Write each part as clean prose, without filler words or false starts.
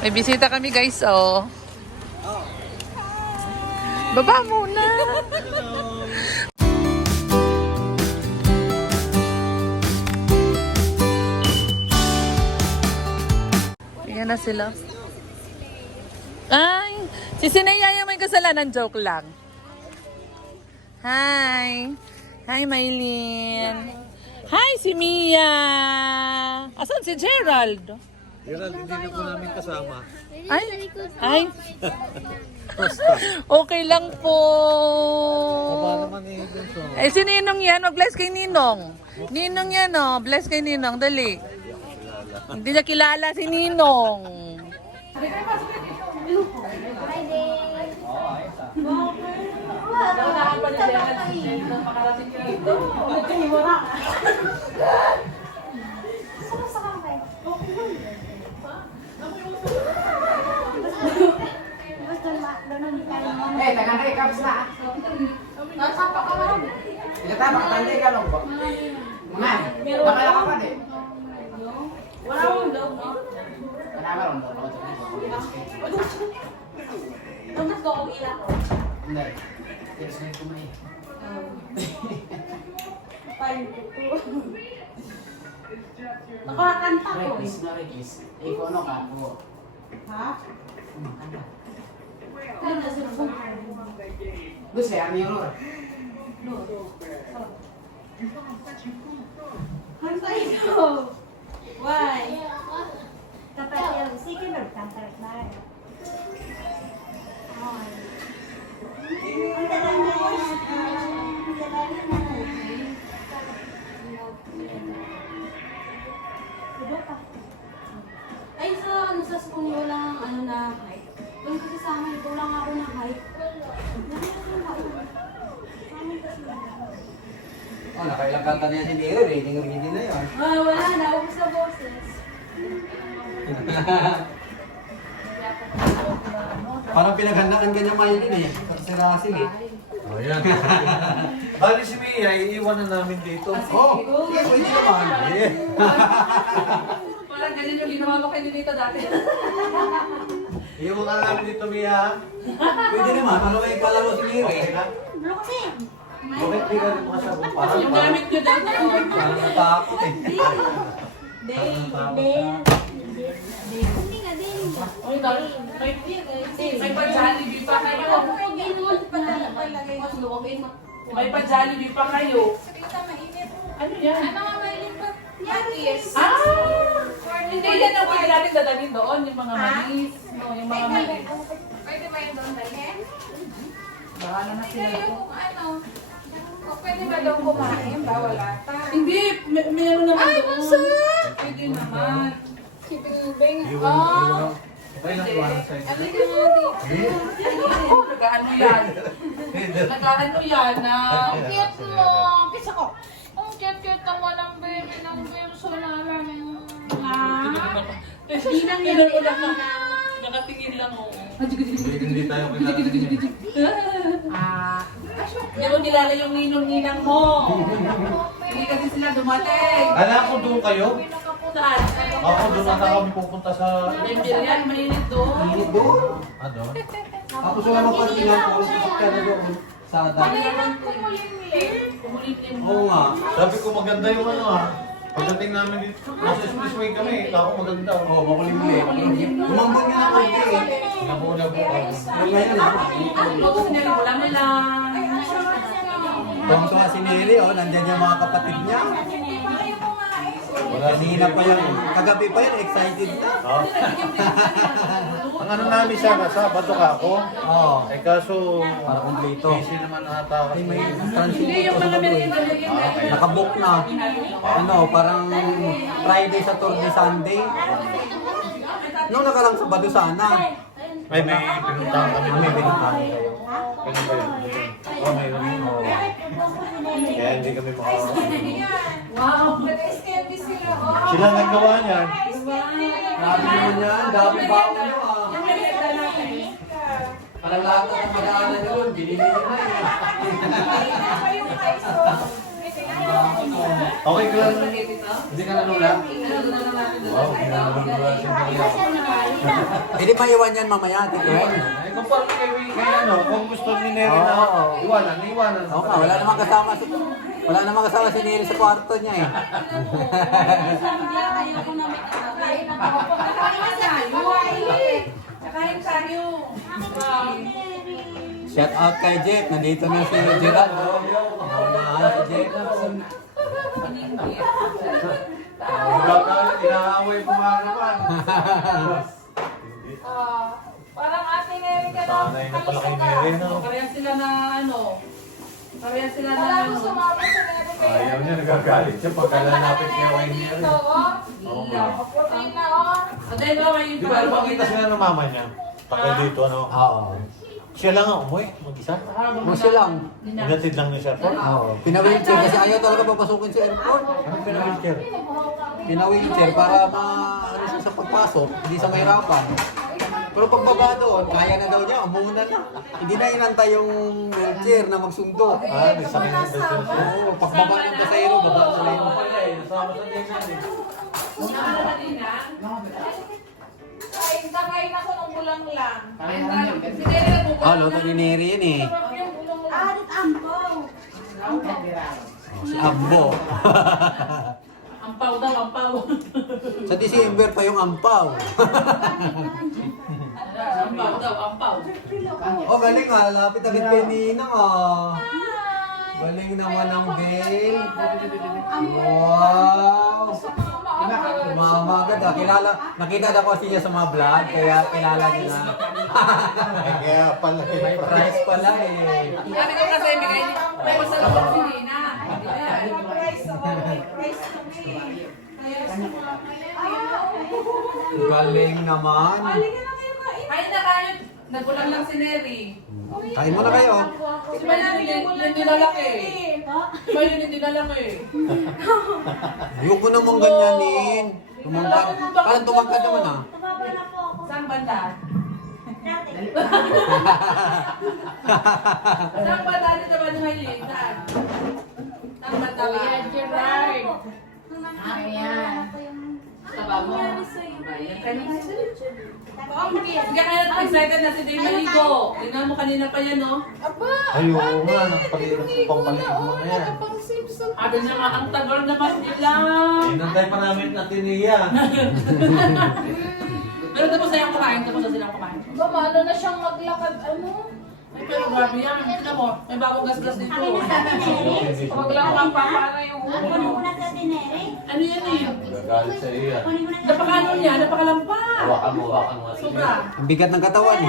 May bisita kami guys, oh. Baba muna. Tingnan na sila. Ay, si Sinaya yung may kasalanan. Joke lang. Hi. Hi, Maylin. Hi, si Mia. Asan si Gerald? Gerald, hindi na po namin kasama. Ay. Okay lang po. Baba naman eh, Benso. Eh, si Ninong yan. Mag-bless kay Ninong. Ninong yan, oh. Bless kay Ninong. Dali. Hindi niya kilala si Ninong. Eh, taga-hay ka basta. Nasapa ka lang. Kita makatandi ka lang po. Man, bakala ka pa din. Wala akong loob, no? Wala ka rin loob. Tumas ko kung ilan ko. Hindi. Tigas na yung kumay. Nakakanta ko. Rekis na rekis. Ikaw ano ka po? Ha? Kanta. Gusto yan yung lor. Kanta ikaw. Why? Kapag yung sige na kantarat na. Ang dala na Ay, sa school niyo lang ano na height. Doon kasi sa amin, ito lang ako na height. Oh, nakailang kanta niya si Nero, rating ng hindi na yun. Wala na, ako sa boses. Parang pinaghandakan ka niya Maylin eh. Kasi Rasing eh. O yan. Bali si Mia, iiwan na namin dito. Oh, pwede naman. Yeah. Parang ganyan yung ginawa mo kayo dito dati. Iiwan ka na namin dito, Mia. Pwede naman. Ano may palaro si Nero eh. Bakit di ka rin makasabot? Parang Yung gamit nyo dati. Parang natakot eh. Hindi nga, din nga. Uy, dali. May pa-Jollibee pa kayo. May pa-Jollibee pa kayo. Ano yan? Ah! Hindi yan ang pwede natin dadalhin doon. Yung mga manis. No, yung mga manis. Pwede ba yung doon dalhin? Bahala na sila po. Pwede ba daw kumain ba? Wala pa. Hindi, meron naman Ay, doon. masarap! Pwede naman. Kipilbing. Iiwan ako. Okay lang iwan sa inyo. Ano ka nga dito? Oh, nag-ano yan? Nag-ano yan na... Ang cute mo. Kisa ko. Ang cute-cute ang walang baby ng verso namin. Hindi nang yan ko lang na. Nakatingin lang ako. Hindi tayo kilala niya. Hindi mo nilala yung ninong-ninang mo. Hindi kasi sila dumating. Alam ko doon kayo. Saan? Ako doon na kami pupunta sa... Member yan, mainit doon. Init doon. Ano? Tapos wala mapantilan ko. Sa na doon. Sa dami. Kumulitin mo. Oo nga. Sabi ko maganda yung ano ah. Pagdating namin dito, nasa expressway kami. Ako maganda. Oo, makulimlim. Umambang niya na konti eh. Nabula po ako. Yung ngayon ah. Gusto niya, wala mo lang. Tuwang-tuwa si Neri, oh, nandiyan yung mga kapatid niya. Kanina pa yan, kagabi pa yan, excited na. Oh. Ang ano namin sana, Sabado ka ako. Oo. Eh kaso, Para kumpleto. busy naman ata Ay, ako. may Hindi transit yung pa mga sa tuloy. merienda. Nakabook na. Ano, parang Friday, Saturday, Sunday. Nung nakarang Sabado sana. May pinuntahan kami. May binuntahan. Ganun ba yun? Oh, mayroon yun. Oh. Kaya hindi kami makawa. Wow, nag-escape sila. Sila naggawa niyan. Grabe naman yan, dami baon nyo ah. Parang lahat ng madaanan nyo, binili nyo na eh. Okay ka lang. Hindi ka nanula? Wow, hindi na nanula si Maria. Hindi maiwan yan mamaya, Tito Gwen. Eh, kung parang kay ano, kung gusto ni Neri na iwanan. Oo nga, wala namang kasama si Neri sa kwarto niya eh. Shout out kay Jeff, nandito na si Gerald. Si Jeff. Inaaway po nga naman. Parang ate Neri ka na. Sanay na pala kay Neri, no? Parehas sila na ano. Parehas sila na Parang ano. sumama sa Neri kay Ayaw niya, nagagalit siya pagka lalapit niya kay Neri. Oo nga. Puti na, oh. Then, okay. Di ba makita sila ng mama niya? Pagka dito, ano? Oo. Siya lang ang umuwi, mag-isa. Masya lang. Inatid lang niya siya po. Oo. Pina-wheelchair kasi ayaw talaga papasukin sa airport. Anong pinag-wheelchair? Pina-wheelchair para ano siya sa pagpasok, hindi sa mahirapan. Pero pagbaba doon, kaya na daw niya, umuna na. Hindi na inantay yung wheelchair na magsundo. Ah, may sakit ng wheelchair siya. Oo, pagbaba ng pasahero, baba na rin. Nasama sa niya yan Kain ako ng bulang lang. Oh, luto ni Neri yun eh. Arit ampaw. Si Ambo. Ampaw daw, ampaw. Sa December pa yung ampaw. Ampaw daw, ampaw. Oh, galing ah. Lapit agad kay Ninang ah. Galing naman ang Bel. Wow. Mama agad ah. Nakita na ko siya sa mga vlog, kaya kilala niya na. Kaya pala May price pala eh. Sabi ko kasi, may masalabot si Nina. Galing naman. Kain na kain. Nagulang lang si Neri. Kain mo na kayo. Si Mayan, yung dinalaki. Si Mayan, yung dinalaki. Ayoko namang ganyanin. Tumangkad. Parang tumangkad naman ah. Tumaba na po ako. Saan banda? Dati. Saan banda dito ba ni Maylin? Saan? Saan banda ba? Kuya Gerard. Ayan. Sa babo. Hindi kaya excited na si Dave Maligo. Tingnan mo kanina pa yan, no? Aba! Ayaw nga, nakapalitan sa pampalikod mo na yan. Sabi niya nga, ang tagal naman nila. Inantay pa namin na tiniya. Pero tapos na yung kumain, tapos na silang kumain. Gumano na siyang maglakad, ano? Ay, pero grabe yan. Tignan mo, may bagong gasgas dito. Akin na sa Tineri. Maglakad pa para yung Kunin mo na sa Tineri. Ano yan eh? Nagagalit sa iya. Kunin mo na sa Napakano niya, napakalampa. Hawakan mo nga Sobra. Ang bigat ng katawan eh.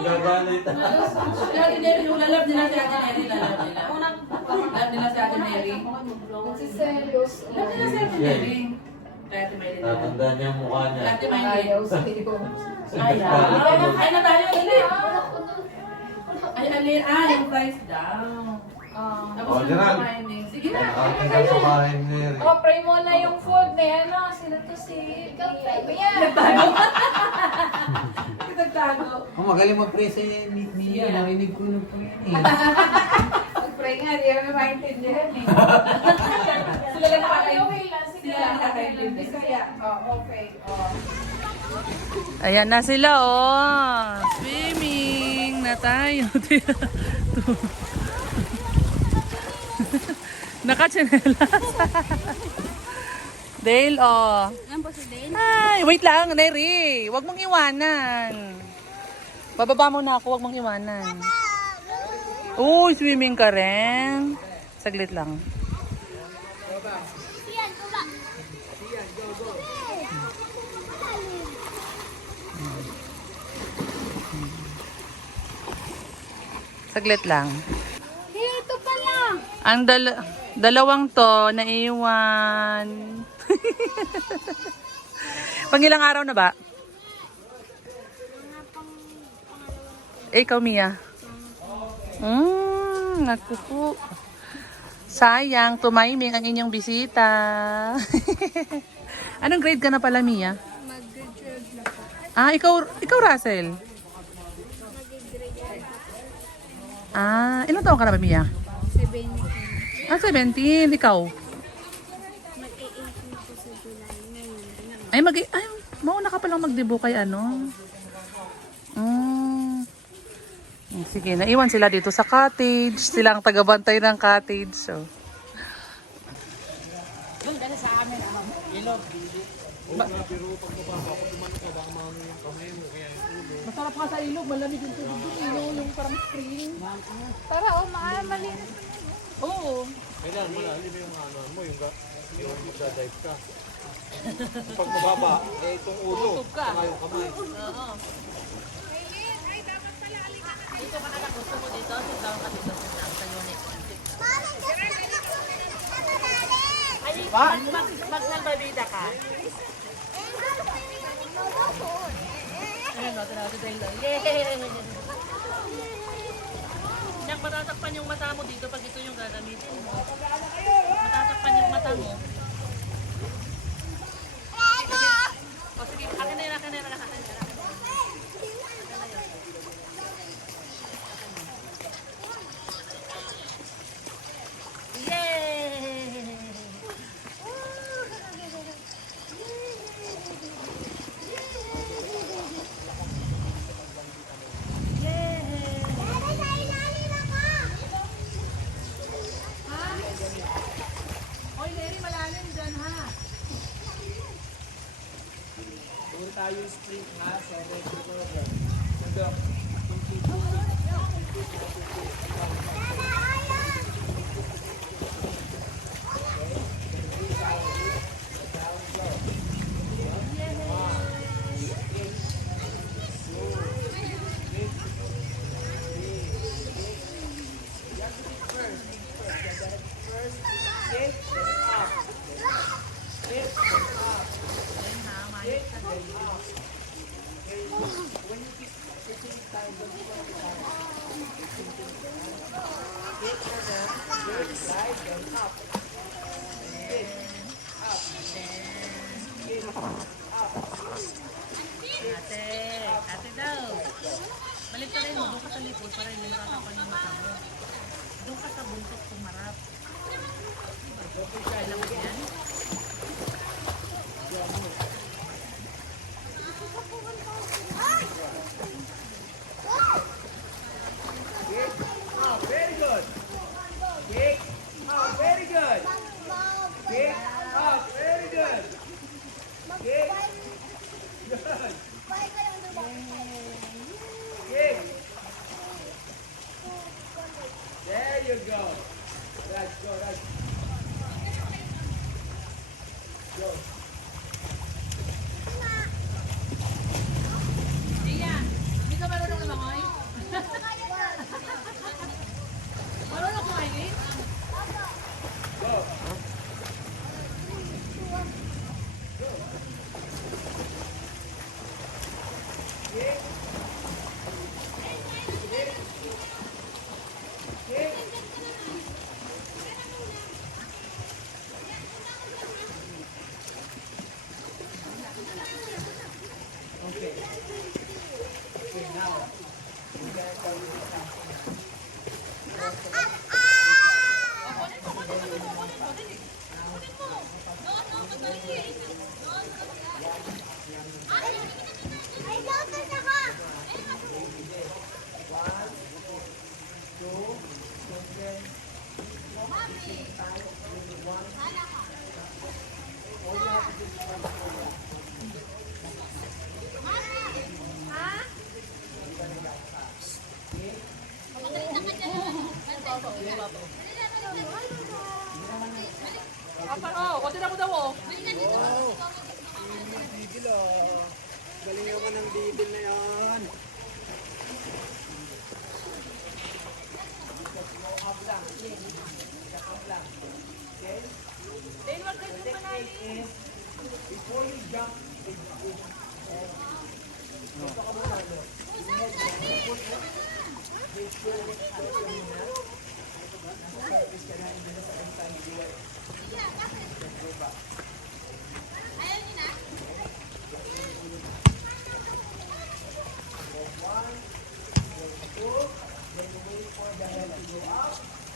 Nagagalit. Si Ate Neri, yung lalab nila si Ate Neri, lalab nila. Lalab nila si Ate Neri. si Celos. Lalab nila si Ate Neri. Kaya Ate Neri. Natandaan niya ang mukha niya. Ate Neri. Ay, Ay, na tayo, dali. Ay, alin, yung price daw. Tapos Oh, yung Gerald. kumain din. Sige na. Ang tagal sa bahay ni Neri. Oh, pray mo na yung food na ano. Sino to si... Kuya! Nagtago. Oh, magaling mag-pray si Mia. Narinig ko nung po yan eh. Pray nga, di ako maintindihan eh. Sila lang nakakain. Okay lang, sige Sila lang. lang nakakain. Bisaya. Oh, okay. Oh. Ayan na sila, oh. Swimming na tayo. Naka-chinelas. Dale, oh. Yan po si Dale. Ay, wait lang, Neri. Huwag mong iwanan. Bababa muna ako, huwag mong iwanan. Uy, swimming ka rin. Saglit lang. Saglit lang. Dito pala! Ang dalawang to, naiwan. Pangilang araw na ba? Ikaw, Mia. Naku po. Sayang, tumiming ang inyong bisita. Anong grade ka na pala, Mia? Mag-grade na po. Ah, ikaw Russell. Ah, ilang taon ka na ba, Mia? Ah, 17. Ikaw? Mag-18 po sa July ngayon. Ay, mauna ka palang magdebo kay ano? Sige, naiwan sila dito sa cottage. Sila ang tagabantay ng cottage. So. Doon kasi sa amin, ilog. Masarap ka sa ilog. Malamig yung tubig yung ilog. Yung parang spring. Para malinis. Oo. Kailan malalim yung ano mo, yung magdadive ka. Pag mababa, eh itong ulo, saka yung kamay. Magbabida ka. Ayun, natin natin tayo. Nak, matatakpan yung mata mo dito pag ito yung gagamitin mo. Matatakpan yung mata mo. O sige, akin na yun, akin na yun, akin na yun. Yay! Oy, Neri, malalim dyan, ha? Doon tayo street ha, sa red program. Ate daw. Balik ka rin mo, doon ka sa likod para hindi nakakapan yung mata mo. Doon ka sa buntot kumarap. Alam mo yan? Very good. Kick out, very good. Kick out, very good. Kick. Good. Kick. There you go. That's good. That's good. Diyan, hindi ka marunong lumangoy? Marunong kumain? Go. Kick. Kick. Okay. Okay, now. You guys are with the Kunti na mo daw, oh. Bibili galing ako ng bibili na yan. Dahil wag kayo malalim. Before you jump,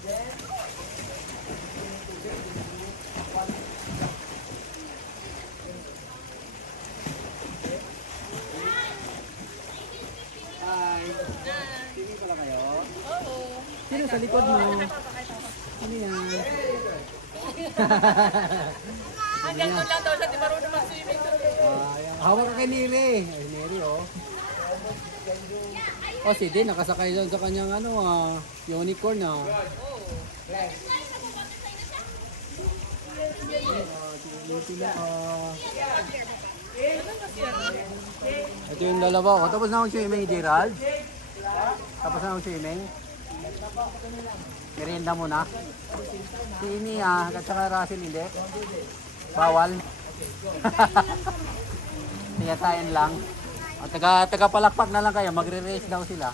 then Ayun, sa likod mo. Ano yan? Hanggang doon lang daw siya, di marunong mag-swimming. Ayan. Hawak ka kay Neri. Ay, Neri, oh. Oh, si Din, nakasakay doon sa kanyang unicorn, ah. Ito yung dalawa ko. Tapos na mag-swimming, Gerald. Tapos na mag-swimming. Merienda muna. Si Mia at saka Russell hindi. Bawal. Tiyatayin lang. O, taga palakpak na lang kayo. Magre-race daw sila.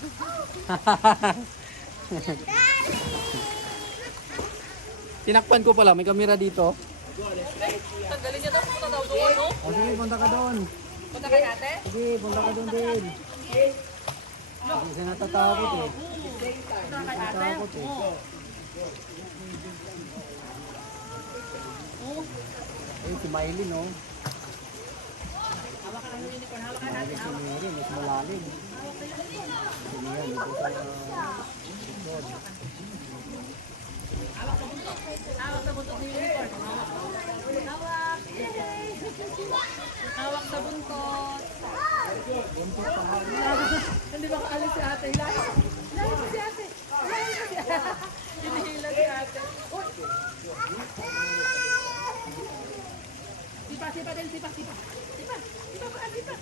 Tinakpan ko pala. May kamera dito. Tanggalin niya daw, punta daw doon, no? O sige, punta ka doon. Punta ka natin? Sige, punta ka doon din. Hindi siya natatakot eh. Natatakot eh. Eh, si Maylin, no? Maylin si Mary, mas malalim. Si Mia, dito sa likod. Hawak sa buntot. Hindi ba kaalis si ate? Hilahin si ate. Hinihila si ate. Sipa din, sipa. Sipa pa, sipa.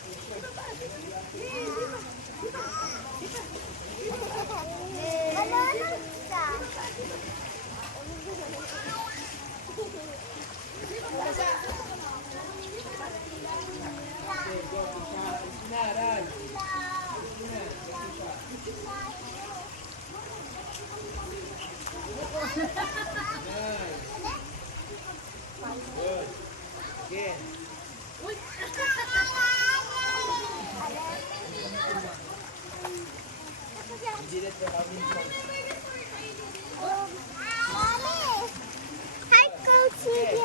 Hi, Coach CJ.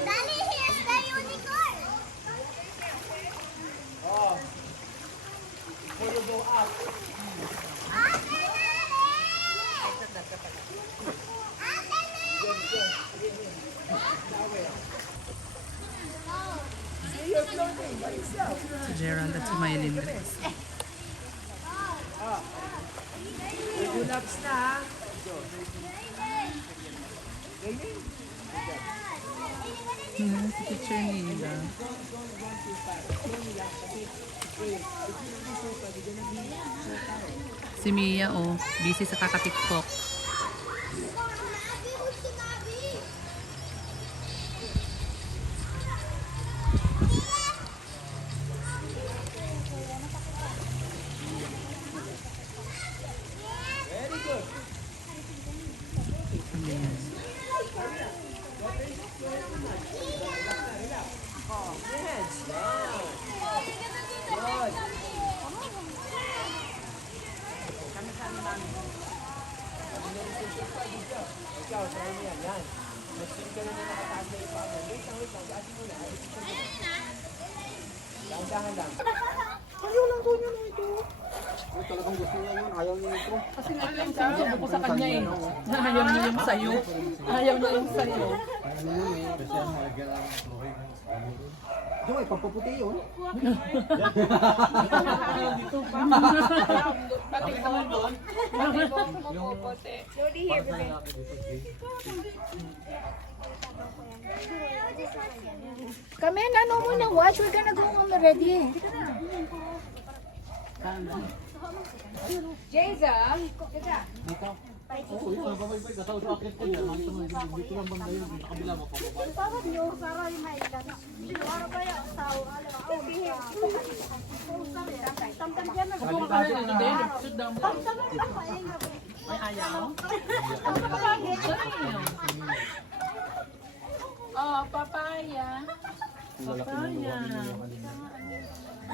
Daddy, here's the unicorn. Si Gerald at si Maylin Grace. Si teacher nila. Si Mia, busy sa kaka-TikTok. Talagang gusto niya yun. Ayaw niya ito. Kasi nga yung sabi ko sa kanya na ayaw niya yung sayo. Ayaw niya yung sayo. Ano yun eh. Joy, pampaputi yun. Pati ko doon. Pati ko puputi. Come in, ano muna, watch. We're gonna go home already. Jason, Oo, ito, babay-bay. Kasama sa akin ko yan. Dito lang banda yun. Sa kabila mo, pababa. May ayaw? oh, papaya. Papaya.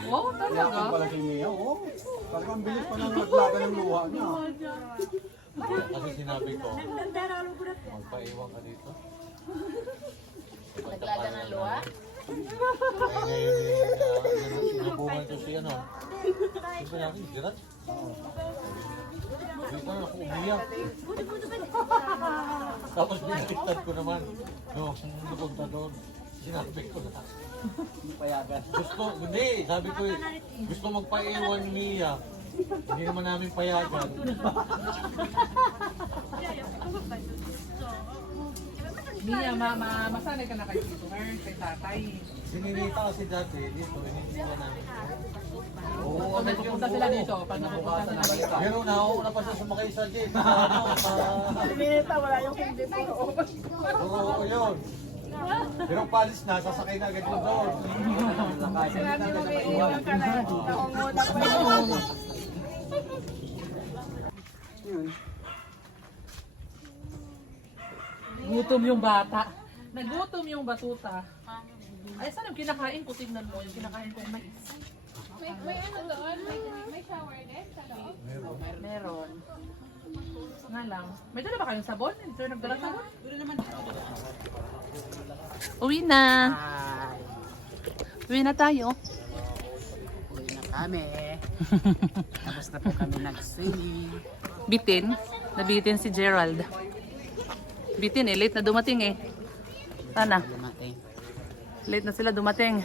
Oh, talaga? Pala si Mia, oo. Parang ang bilis pa ng naglaga ng luha niya. Kasi sinabi ko, magpaiwan ka dito. Naglaga ng luha? Nabungan ko siya, no? Siyempre natin, Gerard. Dito na ako umiyak. Tapos binaliktad ko naman. No, napunta doon. Sinabi ko na. Payagan. Hindi, sabi ko gusto magpaiwan niya. Hindi naman namin payagan. Mia, masanay ka na kay Tito Her, kay tatay. Sininita kasi dati dito, hindi namin. Oo, Pag pupunta sila dito, pag napupunta sila dito. pero nauna pa siya sumakay sa jeep. Wala yung hindi po. Oo, yun. Pero palis na, sasakay na agad yung doon. Sinabi mo may iwan ka na. Nakunguna pa yun. Gutom yung bata. Nagutom yung batuta. Ay, saan yung kinakain ko? Tignan mo yung kinakain kong mais. May ano doon? May shower din sa loob? Meron. Nga lang. May dala ba kayong sabon? Hindi kayo nagdala sabon? Uwi na. Uwi na tayo. Uwi na kami. Tapos na po kami nag-swimming. Bitin. Nabitin si Gerald. Bitin eh. Late na dumating eh. Sana. Dumating. Late na sila dumating.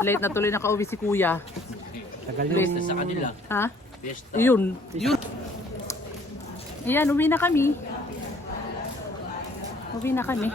Late na tuloy nakauwi si kuya. Tagal Late. sa kanila. Ha? Yun. Yun. Ayan, uwi na kami. Uwi na kami.